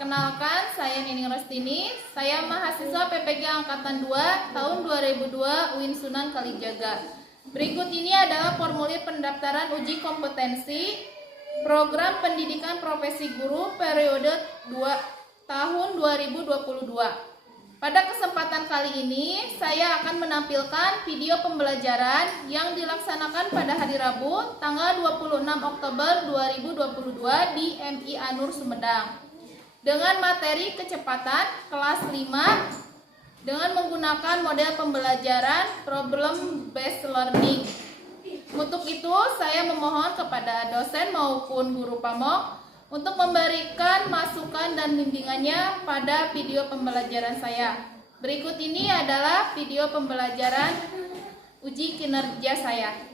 Perkenalkan, saya Nining Rostini. Saya mahasiswa PPG Angkatan 2 tahun 2002 UIN Sunan Kalijaga. Berikut ini adalah formulir pendaftaran uji kompetensi program pendidikan profesi guru periode tahun 2022. Pada kesempatan kali ini, saya akan menampilkan video pembelajaran yang dilaksanakan pada hari Rabu, tanggal 26 Oktober 2022 di MI Anur Sumedang. Dengan materi kecepatan kelas 5 dengan menggunakan model pembelajaran problem based learning. Untuk itu, saya memohon kepada dosen maupun guru pamong untuk memberikan masukan dan bimbingannya pada video pembelajaran saya. Berikut ini adalah video pembelajaran uji kinerja saya.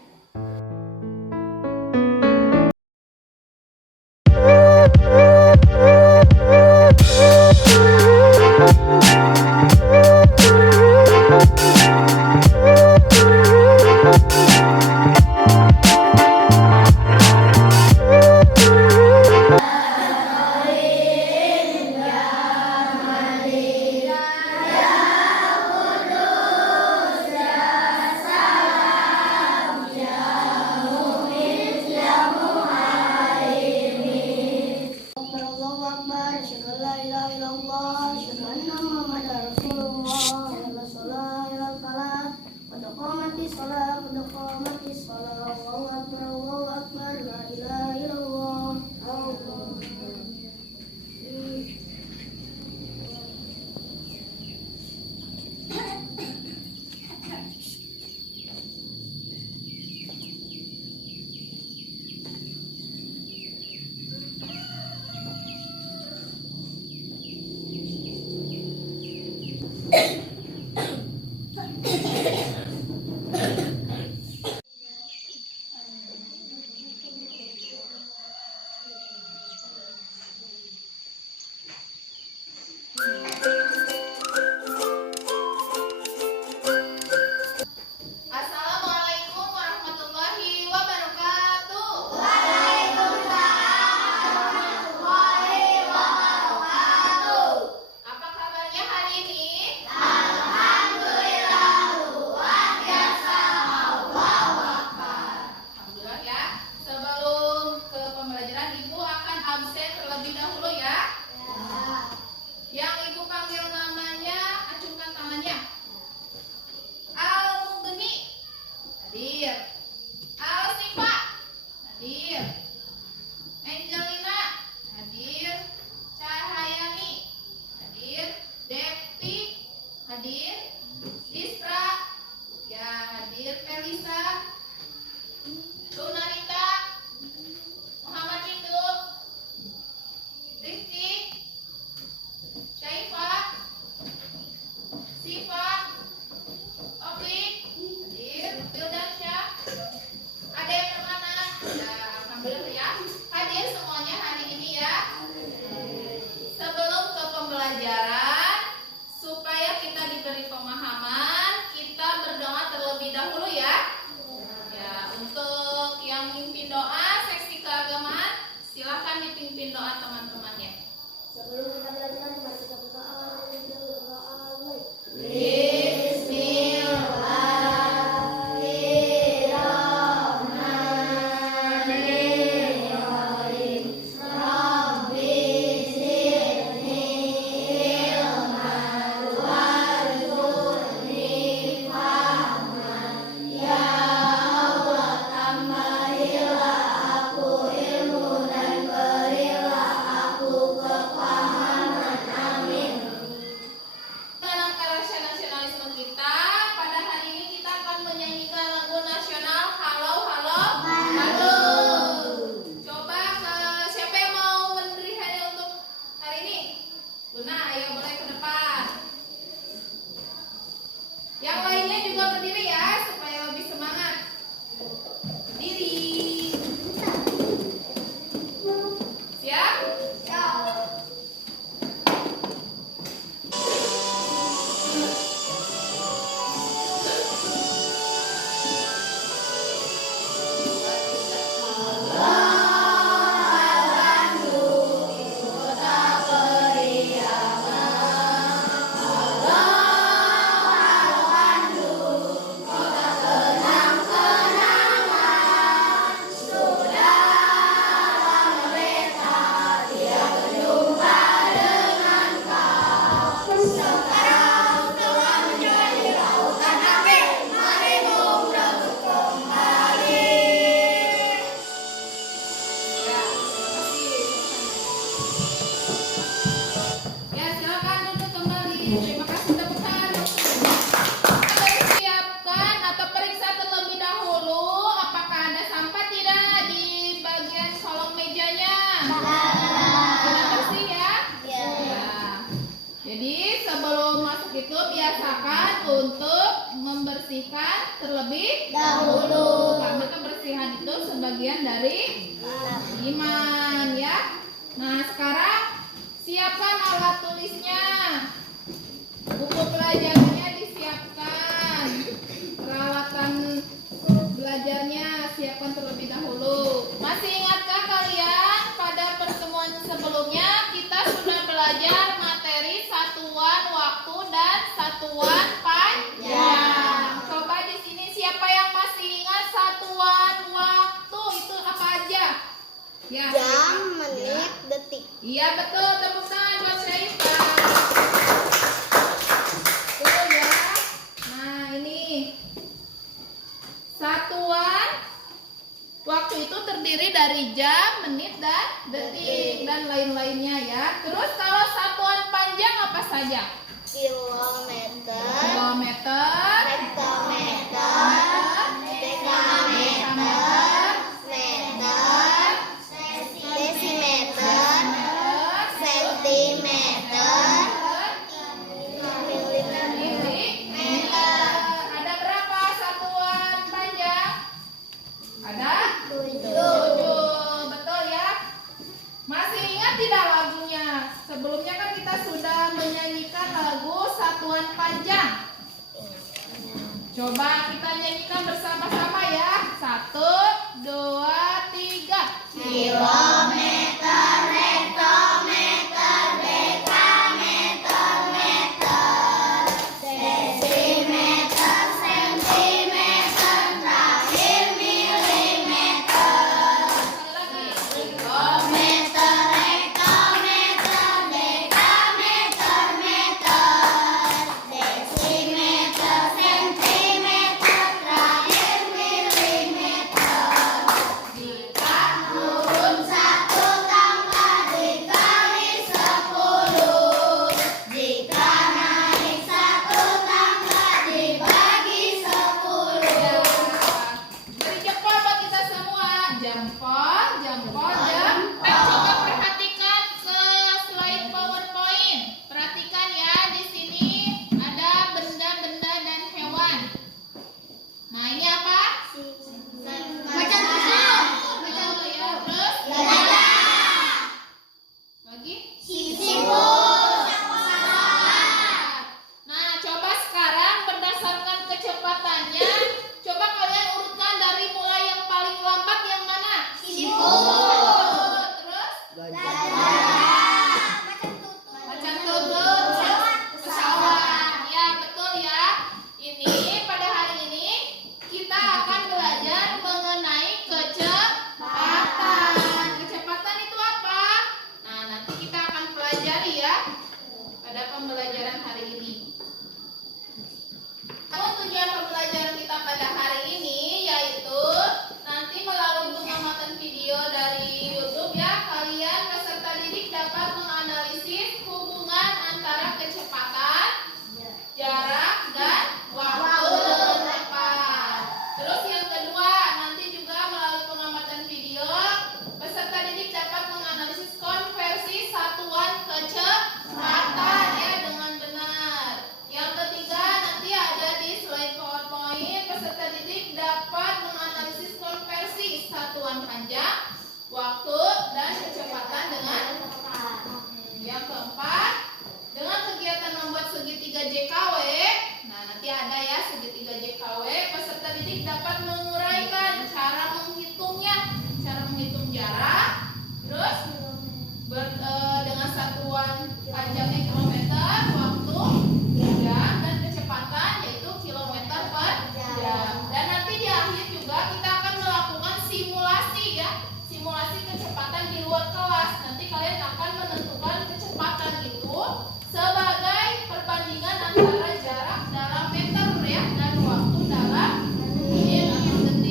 dibersihkan terlebih dahulu. Karena kebersihan itu sebagian dari iman ya. Nah, sekarang siapkan alat tulisnya. Buku pelajarannya disiapkan. Peralatan belajarnya siapkan terlebih dahulu. Masih ingatkah kalian pada pertemuan sebelumnya kita sudah belajar materi satuan waktu dan satuan panjang. Coba di sini siapa yang masih ingat satuan waktu itu apa aja? Ya, Jam, menit, detik. iya betul, tepuk tangan buat Syaifah. Betul ya. Nah ini satuan waktu itu terdiri dari jam, menit, dan detik dan lain-lainnya ya. Terus kalau satuan panjang apa saja? Kilometer, Kilometer, hektometer, dekameter, meter, desimeter, sentimeter, milimeter. Ada berapa satuan panjang? Ada 7. Betul ya. Masih ingat tidak lagunya? Sebelumnya kan kita sudah menyanyikan lagu satuan panjang. Coba kita nyanyikan bersama-sama ya. 1, 2, 3. kilometer, hektometer, dekameter, meter, desimeter, sentimeter, terakhir milimeter. Kilometer, hektometer, dekameter, meter, desimeter, sentimeter, terakhir milimeter. Jika huruf 1 tambah dikali 10, jika naik 1 tambah dibagi 10. Beri jempol buat kita semua. Jempol, jempol, jempol. Coba perhatikan ke slide PowerPoint. Perhatikan ya, di sini ada benda-benda dan hewan. Nah, ini apa? Macan tutul. Betul ya. Terus lagi? Siput. Nah, coba sekarang berdasarkan kecepatannya, coba kalian urutkan dari mulai yang paling lambat yang mana? Siput. Terus? Macan tutul. Macan tutul, pesawat. Ya, betul ya. Ini pada hari ini kita akan belajar mengenai kecepatan. Kecepatan itu apa? Nah, nanti kita akan pelajari ya pada pembelajaran hari ini. Tujuan pembelajaran kita pada hari ini yaitu nanti melalui pengamatan video dari YouTube ya, kalian peserta didik dapat menganalisis hubungan antara kecepatan, jarak, dan waktu dengan tepat. Terus yang kedua, nanti juga melalui pengamatan video, peserta didik dapat menganalisis konversi satuan kecepatan ya dengan benar. Yang ketiga, nanti ada di slide PowerPoint, peserta didik dapat menganalisis konversi satuan panjang, waktu, dan kecepatan dengan tepat. Yang keempat, dengan kegiatan membuat segitiga JKW, nah nanti ada ya segitiga JKW, peserta didik dapat menguraikan cara menghitungnya, cara menghitung jarak, terus dengan satuan panjangnya kilometer, waktu, jam, dan kecepatan yaitu kilometer per jam. Dan nanti di akhir juga kita akan melakukan simulasi ya, simulasi kecepatan di luar kelas. Nanti kalian akan menentukan kecepatan itu sebagai perbandingan antara jarak dalam meter ya dan waktu dalam menit atau detik.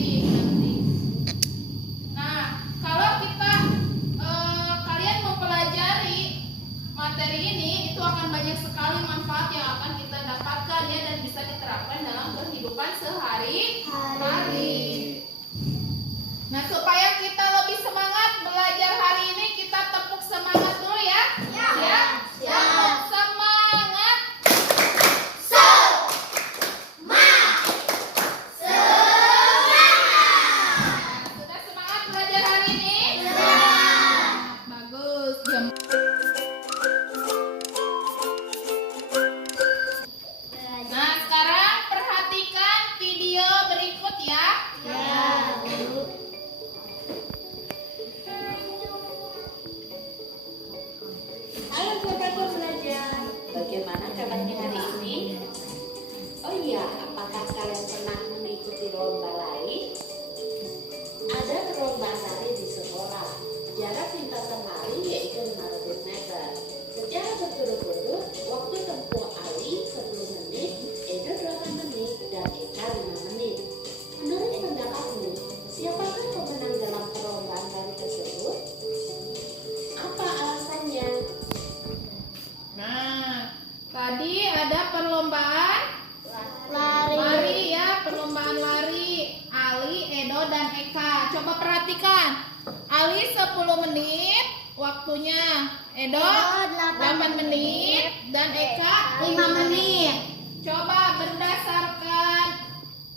perhatikan. Ali 10 menit waktunya. Edo 8 menit dan Eka 5 menit. Coba berdasarkan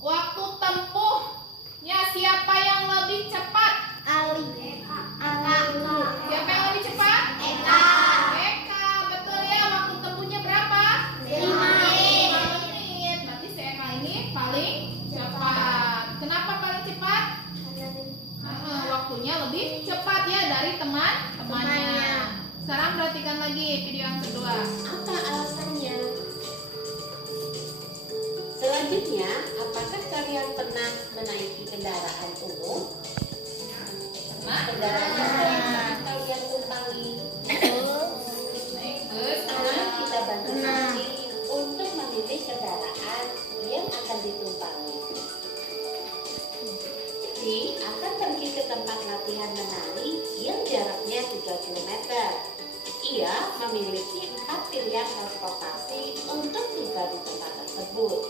waktu tempuhnya siapa yang lebih cepat? Ali. Siapa yang lebih cepat? Eka. Eka, betul ya. Waktu tempuhnya berapa? 5 menit. 5 menit. Berarti si Eka ini paling cepat. Kenapa paling cepat? Waktunya lebih cepat ya dari teman-temannya. Sekarang perhatikan lagi video yang kedua. Apa alasannya? Selanjutnya, apakah kalian pernah menaiki kendaraan umum? Kendaraan yang kalian tumpangi? Naik bus. Sekarang kita bantu Cici untuk memilih kendaraan yang akan ditumpangi. Cici akan pergi ke tempat latihan menari yang jaraknya 3 km. Ia memiliki 4 pilihan transportasi untuk tiba di tempat tersebut.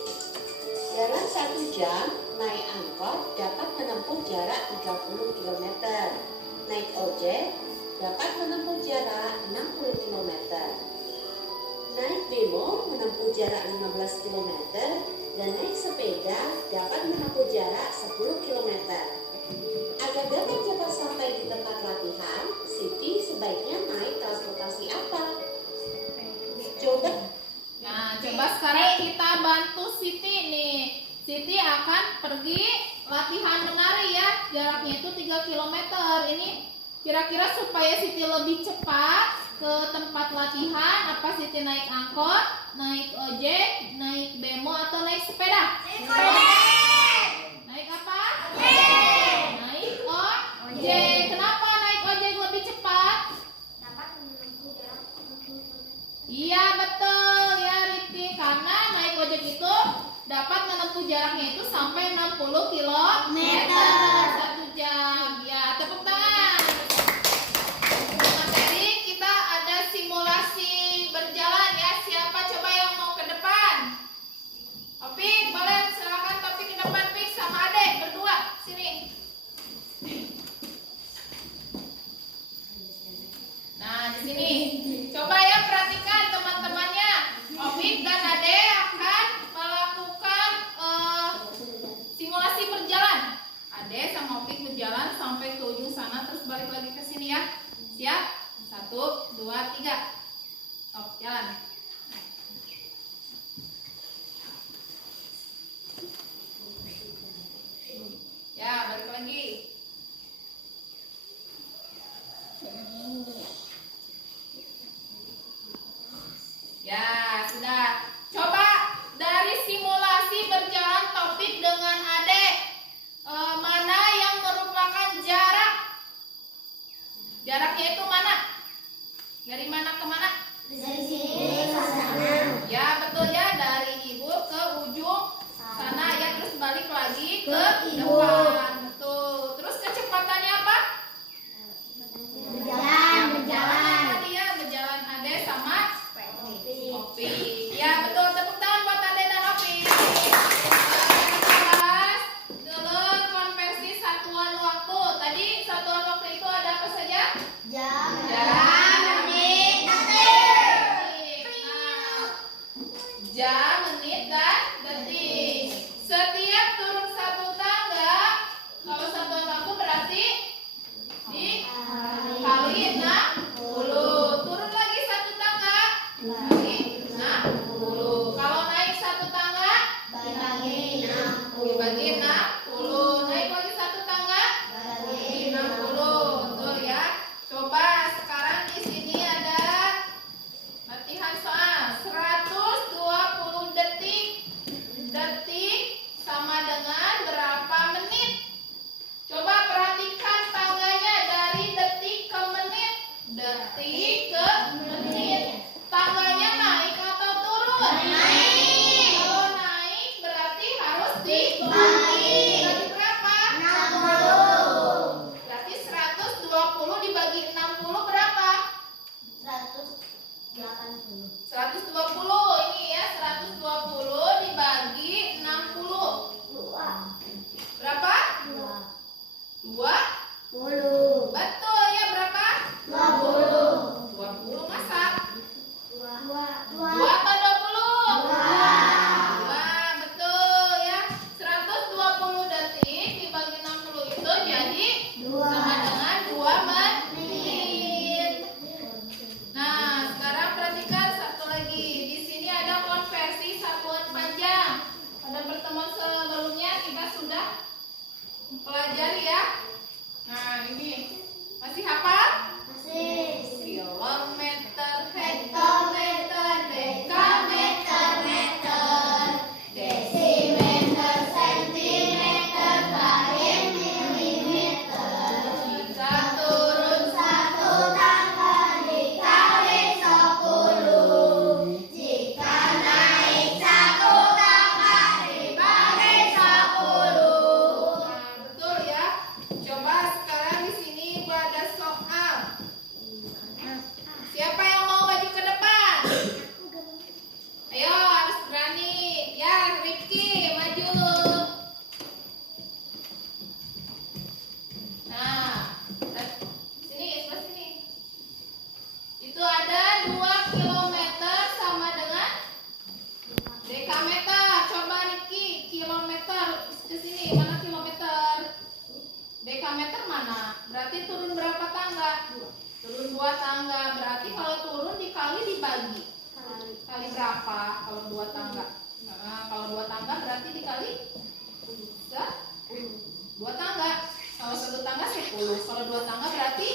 Dalam 1 jam, naik angkot dapat menempuh jarak 30 km. Naik ojek dapat menempuh jarak 60 km. Naik bemo menempuh jarak 15 km dan naik sepeda dapat menempuh jarak 10 km. Agar dapat cepat sampai di tempat latihan, Siti sebaiknya naik transportasi apa? Coba. Nah, coba sekarang kita bantu Siti nih. Siti akan pergi latihan menari ya. Jaraknya itu 3 km. Ini kira-kira supaya Siti lebih cepat ke tempat latihan, apa Siti naik angkot, naik ojek, naik bemo atau naik sepeda? Naik apa? Naik ojek. Kenapa naik ojek lebih cepat? Iya betul ya Rifki, karena naik ojek itu dapat menempuh jaraknya itu sampai 60 km 1 jam. Ya, tepuk tangan. Materi kita ada simulasi berjalan ya. Siapa coba yang mau ke depan? Topik, boleh silakan Topik ke depan, Pik sama Adek berdua sini. Nah, di sini. Coba ya perhatikan teman-temannya. Topik dan Ade akan melakukan simulasi berjalan. Ade sama Opik berjalan sampai ke ujung sana terus balik lagi ke sini ya. Siap? 1, 2, 3. Stop, jalan. mana kilometer? Dekameter mana? Berarti turun berapa tangga? Turun 2 tangga. Berarti kalau turun dikali dibagi. Kali berapa kalau 2 tangga? Nah, kalau 2 tangga berarti dikali 2 tangga. Kalau 1 tangga 10. Kalau 2 tangga berarti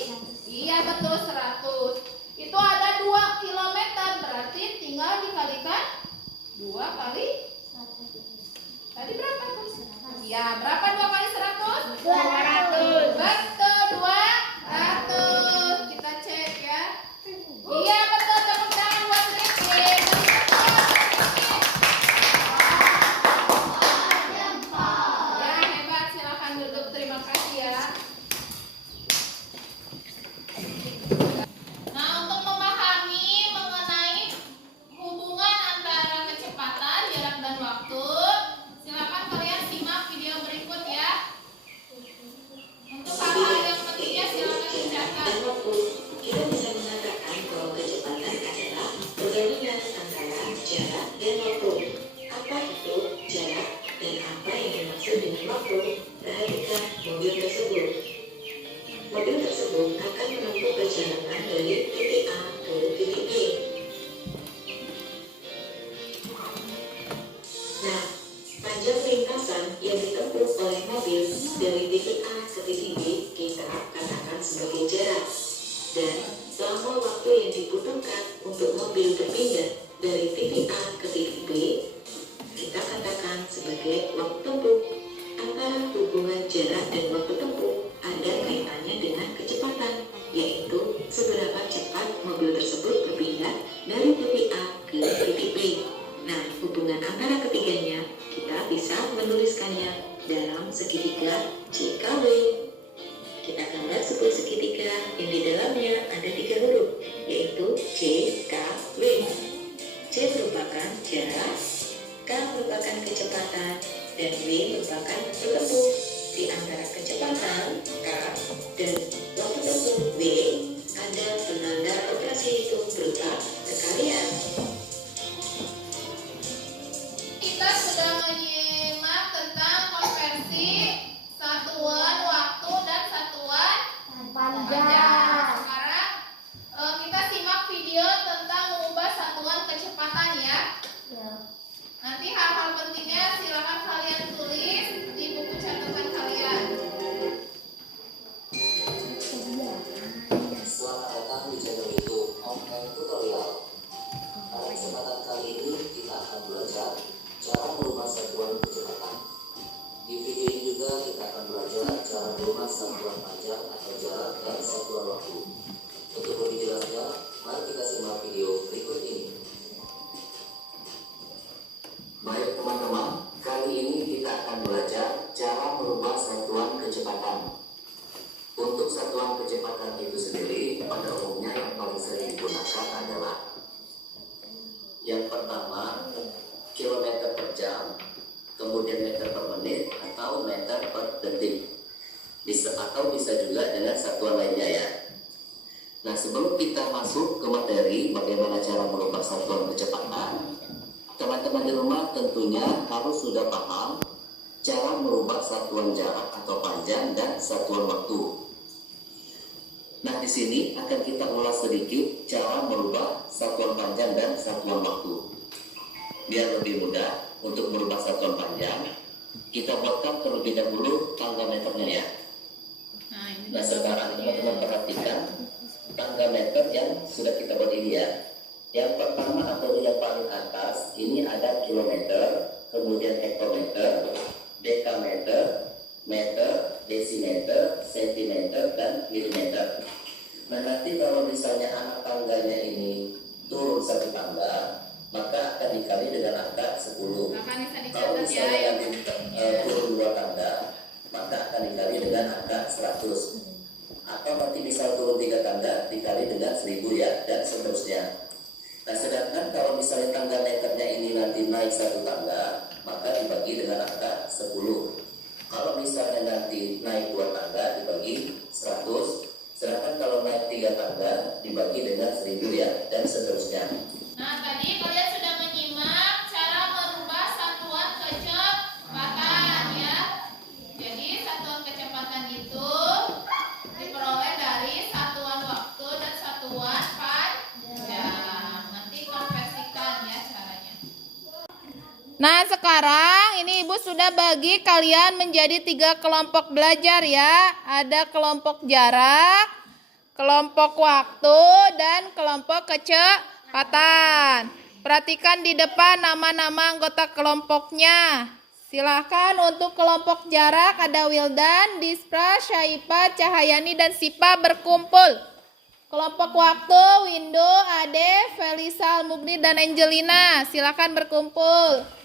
iya betul 100. Itu ada 2 kilometer. Berarti tinggal dikalikan 2 kali. Tadi berapa? Ya, berapa 2 kali 100? 200. Betul, 200. Kita cek ya. Iya, betul. Tepuk tangan buat Rizky. Ya, hebat. Silakan duduk. Terima kasih ya. Nah, untuk memahami mengenai hubungan antara kecepatan, jarak, dan waktu, silakan kalian simak video berikut ya. Untuk hal-hal yang pentingnya silakan dicatat. Dan waktu, kita bisa mengatakan bahwa kecepatan adalah perbandingan antara jarak dan waktu. Apa itu jarak dan apa yang dimaksud dengan waktu? Perhatikan mobil tersebut. Mobil tersebut akan menempuh perjalanan dari titik A ke titik B. Nah, panjang lintasan yang ditempuh oleh mobil dari titik A ke titik B kita katakan sebagai jarak. Dan selama waktu yang dibutuhkan untuk mobil berpindah dari titik A ke titik B kita katakan sebagai waktu tempuh. Antara hubungan jarak dan waktu tempuh ada kaitannya dengan kecepatan, yaitu seberapa cepat mobil tersebut berpindah dari titik A ke titik B. Nah, hubungan antara ketiganya kita bisa menuliskannya dalam segitiga CKW. Kita gambar sebuah segitiga yang di dalamnya ada 3 huruf, yaitu CKW. C merupakan jarak, K merupakan kecepatan, dan W merupakan waktu tempuh. Di antara kecepatan K dan waktu tempuh W ada penanda operasi hitung berupa kekalian. Kita sudah menyimak tentang konversi satuan waktu dan satuan panjang. Sekarang kita simak video tentang mengubah satuan kecepatan ya. Nanti hal-hal pentingnya silakan kalian tulis di buku catatan kalian. Selamat datang di channel YouTube Online Tutorial. Pada kesempatan kali ini kita akan belajar cara merubah satuan kecepatan. Di video ini juga kita akan belajar cara merubah satuan panjang atau jarak dan satuan waktu. Untuk lebih jelasnya, mari kita simak video berikut ini. Baik teman-teman, kali ini kita akan belajar cara merubah satuan kecepatan. Untuk satuan kecepatan itu sendiri, pada umumnya yang paling sering digunakan adalah yang pertama, kilometer per jam, kemudian meter per menit, atau meter per detik. Atau bisa juga dengan satuan lainnya ya. Nah, sebelum kita masuk ke materi bagaimana cara merubah satuan kecepatan, teman-teman di rumah tentunya harus sudah paham cara merubah satuan jarak atau panjang dan satuan waktu. Nah, di sini akan kita ulas sedikit cara merubah satuan panjang dan satuan waktu. Biar lebih mudah untuk merubah satuan panjang, kita buatkan terlebih dahulu tangga meternya ya. Nah, sekarang teman-teman perhatikan tangga meter yang sudah kita buat ini ya. Yang pertama atau yang paling atas ini ada kilometer, kemudian hektometer, dekameter, meter, desimeter, sentimeter, dan milimeter. Nah, nanti kalau misalnya anak tangganya ini turun 1 tangga, maka akan dikali dengan angka 10. Kalau misalnya turun 2 tangga, maka akan dikali dengan angka 100. Atau nanti misal turun 3 tangga dikali dengan 1000 ya, dan seterusnya. Nah, sedangkan kalau misalnya tangga meternya ini nanti naik 1 tangga, maka dibagi dengan angka 10. Kalau misalnya nanti naik 2 tangga dibagi 100, sedangkan kalau naik 3 tangga dibagi dengan 1000 ya, dan seterusnya. Nah, tadi kalian sudah menyimak cara merubah satuan kecepatan ya. sekarang ini Ibu sudah bagi kalian menjadi 3 kelompok belajar ya. Ada kelompok jarak, kelompok waktu, dan kelompok kecepatan. Perhatikan di depan nama-nama anggota kelompoknya. Silahkan untuk kelompok jarak ada Wildan, Dispra, Syaifa, Cahayani, dan Sipa berkumpul. Kelompok waktu, Windo, Ade, Felisa, Mugni, dan Angelina. Silakan berkumpul.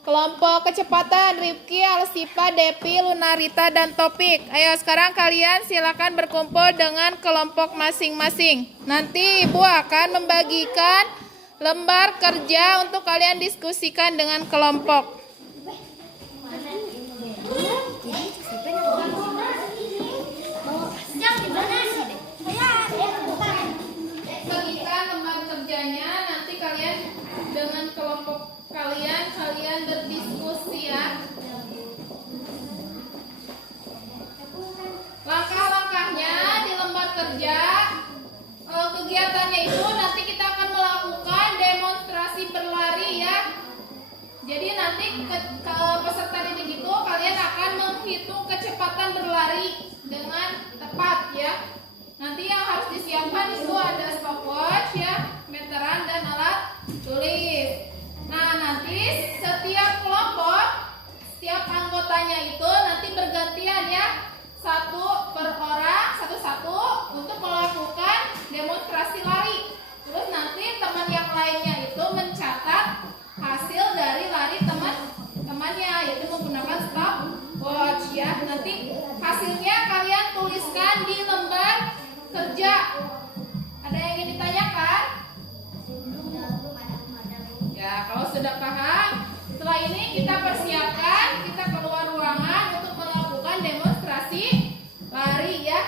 Kelompok kecepatan, Rifki, Alsifa, Depi, Lunarita, dan Topik. Ayo sekarang kalian silakan berkumpul dengan kelompok masing-masing. Nanti Ibu akan membagikan lembar kerja untuk kalian diskusikan dengan kelompok. Bagikan lembar kerjanya, nanti kalian dengan kelompok kalian berdiskusi ya. Langkah-langkahnya di lembar kerja, kegiatannya itu nanti kita akan melakukan demonstrasi berlari ya. Jadi nanti peserta didik itu kalian akan menghitung kecepatan berlari dengan tepat ya. Nanti yang harus disiapkan itu ada stopwatch ya, meteran, dan alat tulis. Nah, nanti setiap kelompok, setiap anggotanya itu nanti bergantian ya, satu per orang, satu-satu untuk melakukan demonstrasi lari. Terus nanti teman yang lainnya itu mencatat hasil dari lari teman-temannya, yaitu menggunakan stopwatch ya. Nanti hasilnya kalian tuliskan di lembar kerja. Ada yang ingin ditanyakan? Ya, kalau sudah paham, setelah ini kita persiapkan, kita keluar ruangan untuk melakukan demonstrasi lari ya.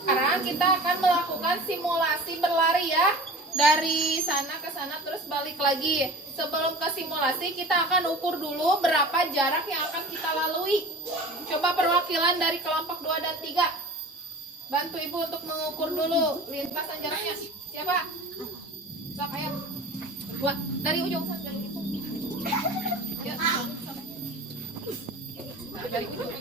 Sekarang kita akan melakukan simulasi berlari ya. Dari sana ke sana terus balik lagi. Sebelum ke simulasi kita akan ukur dulu berapa jarak yang akan kita lalui. Coba perwakilan dari kelompok 2 dan 3. Bantu Ibu untuk mengukur dulu lintasan jaraknya. Siapa? Sok, ayo. Dua, dari ujung. Dari ujung. Ya, dari ujung.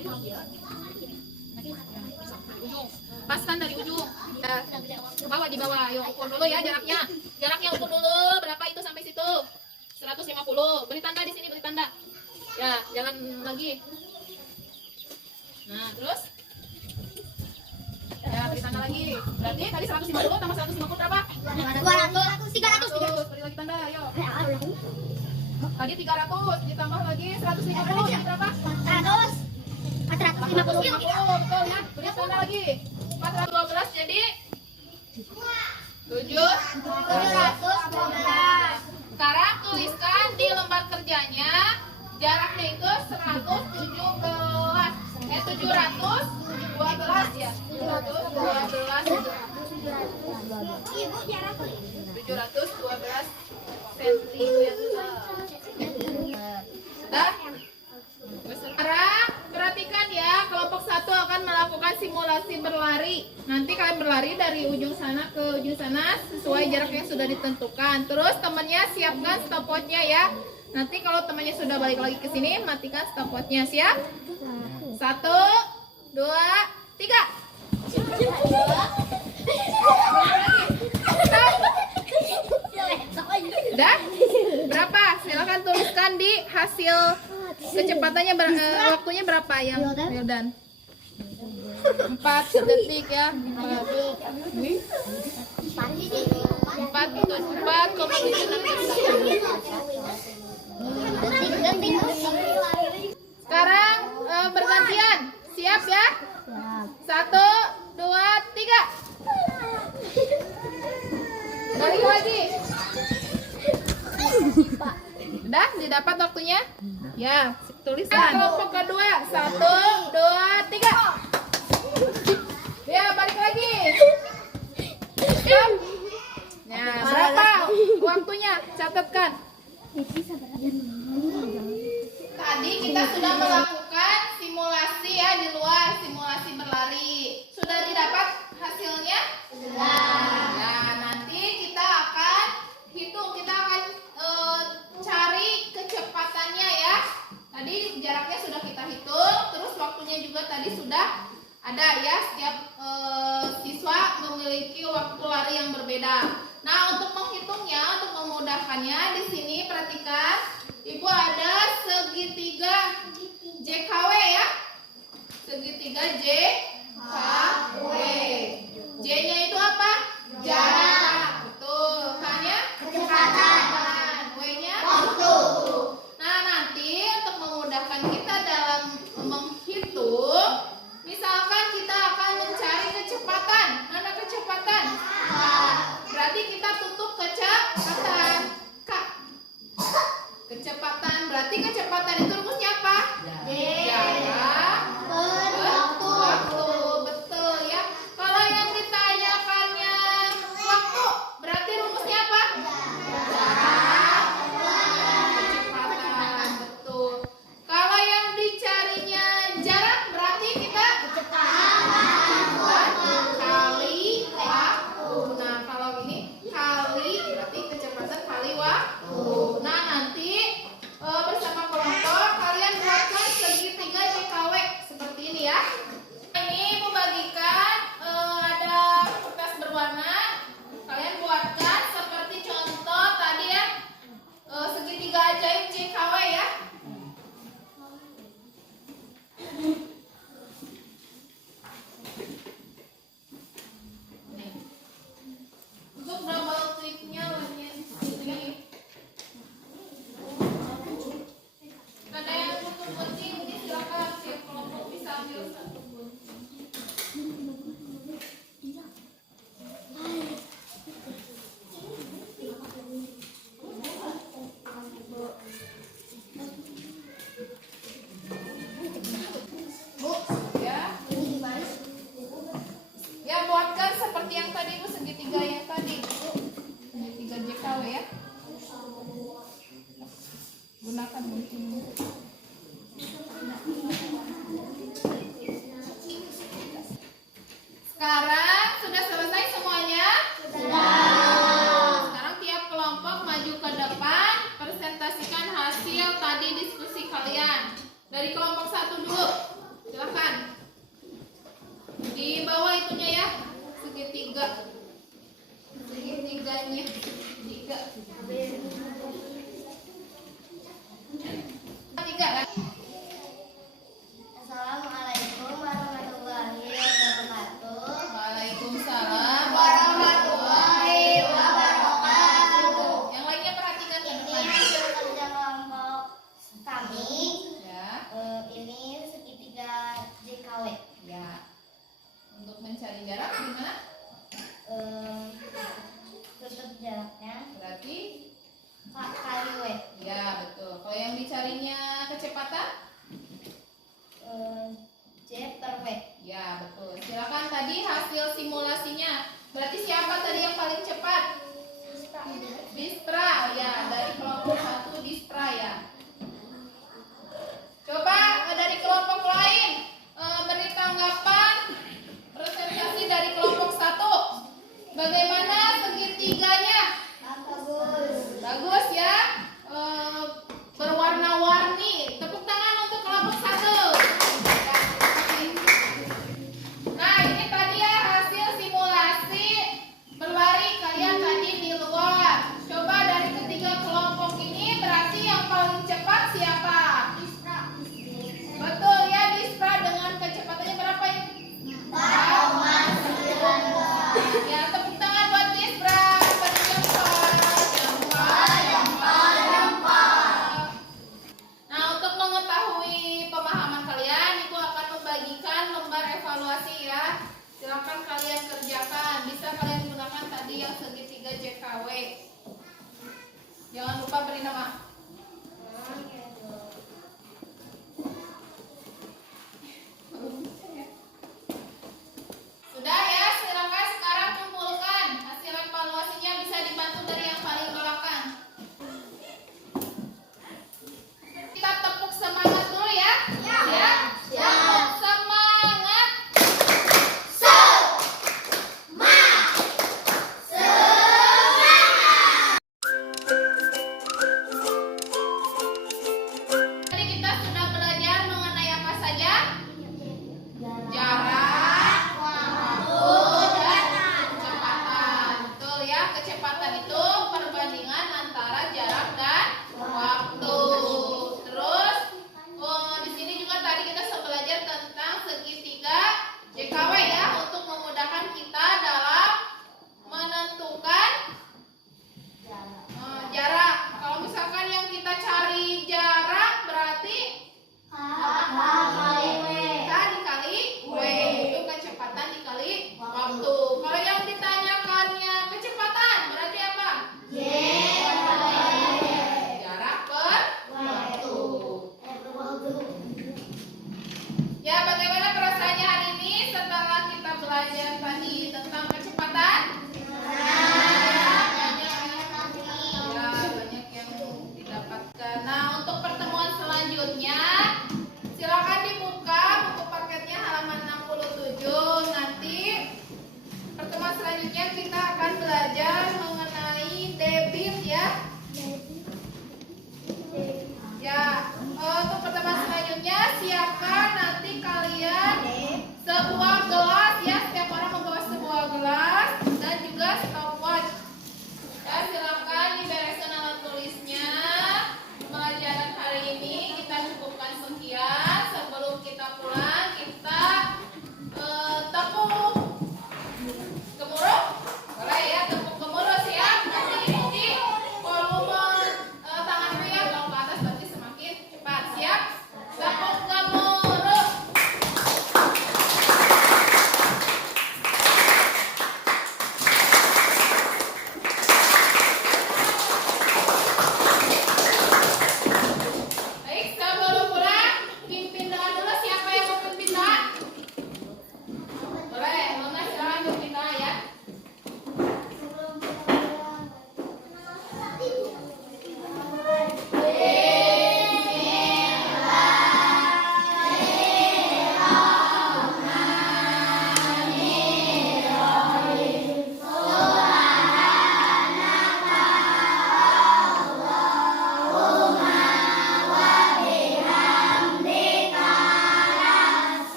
Ujung. Paskan dari ujung. Ya, ke bawah, di bawah. Ayo ukur dulu ya jaraknya. Jaraknya ukur dulu. Berapa itu sampai situ? 150. Beri tanda di sini, beri tanda. Ya, jangan lagi. Nah, terus? Ya, beri tanda lagi. Berarti tadi 150 tambah 150 berapa? 300. Beri lagi tanda, ayo. Tadi 300 ditambah lagi 150 jadi berapa? 450. Betul ya. Beri tanda lagi. 412 jadi 712. Sekarang tuliskan di lembar kerjanya jaraknya itu 712 ya. 712 cm. Sudah? Sekarang perhatikan ya, kelompok 1 akan melakukan simulasi berlari. Nanti kalian berlari dari ujung sana ke ujung sana sesuai jarak yang sudah ditentukan. Terus temannya siapkan stopwatchnya ya. Nanti kalau temannya sudah balik lagi ke sini, matikan stopwatchnya. Siap? 1, 2, 3. Udah? Berapa? Silakan tuliskan di hasil kecepatannya waktunya berapa yang Wildan? 4 detik ya. 4,7. Sekarang bergantian. Siap ya? 1, 2, 3. Balik lagi. Udah didapat waktunya? Ya, tuliskan. Kelompok kedua. 1, 2, 3. Ya, balik lagi. Stop. Nah, berapa waktunya? Catatkan. Tadi kita sudah melakukan simulasi ya di luar, simulasi berlari. Sudah didapat hasilnya? Sudah. Nah, nanti kita akan hitung, kita akan Ada ya, setiap siswa memiliki waktu lari yang berbeda. Nah, untuk menghitungnya, untuk memudahkannya, di sini perhatikan, Ibu ada segitiga JKW ya. Segitiga JKW. J-nya itu apa? Jarak. Betul. K-nya? Kecepatan. W-nya? Waktu. Nah, nanti untuk memudahkan kita dalam menghitung, misalkan kita akan mencari kecepatan. Mana kecepatan? Berarti kita tutup kecepatan. K. Kecepatan. Berarti kecepatan itu rumusnya apa? Jarak per waktu. Betul ya. Kalau yang ditanyakannya waktu, berarti rumusnya apa? Kecepatan. Betul. Kalau yang dicarinya jarak, berarti kita kecepatan kali waktu. Nah, kalau ini kali, berarti kecepatan kali waktu. Nah, nanti bersama kelompok kalian buatkan segitiga JKW seperti ini ya. Ini Ibu bagikan ada kertas berwarna. Kalian buatkan seperti contoh tadi ya, segitiga ajaib JKW ya. Nih. Untuk double kliknya bagian sini. Ada yang butuh gunting, ini silakan tiap kelompok bisa ambil satu gunting. Bu, ya. Ya, buatkan seperti yang tadi Bu, segitiga yang tadi. Segitiga JKW ya. Gunakan gunting. Sekarang sudah selesai semuanya? Sekarang tiap kelompok maju ke depan, presentasikan hasil tadi diskusi kalian. Dari kelompok 1 dulu, silakan. Di bawah itunya ya, segitiga. Segitiganya. Tiga kan? Assalamualaikum warahmatullahi wabarakatuh. Waalaikumsalam Warahmatullahi wabarakatuh. Yang lainnya perhatikan ke Ini depan. hasil kerja kelompok kami. Ya, Ini segitiga JKW. ya. Untuk mencari jarak gimana? Tutup jaraknya Berarti kali W. ya betul. Kalau yang dicarinya kecepatan? J per W. Ya betul. Silakan tadi hasil simulasinya. Berarti siapa tadi yang paling cepat? Bistra. Ya, dari kelompok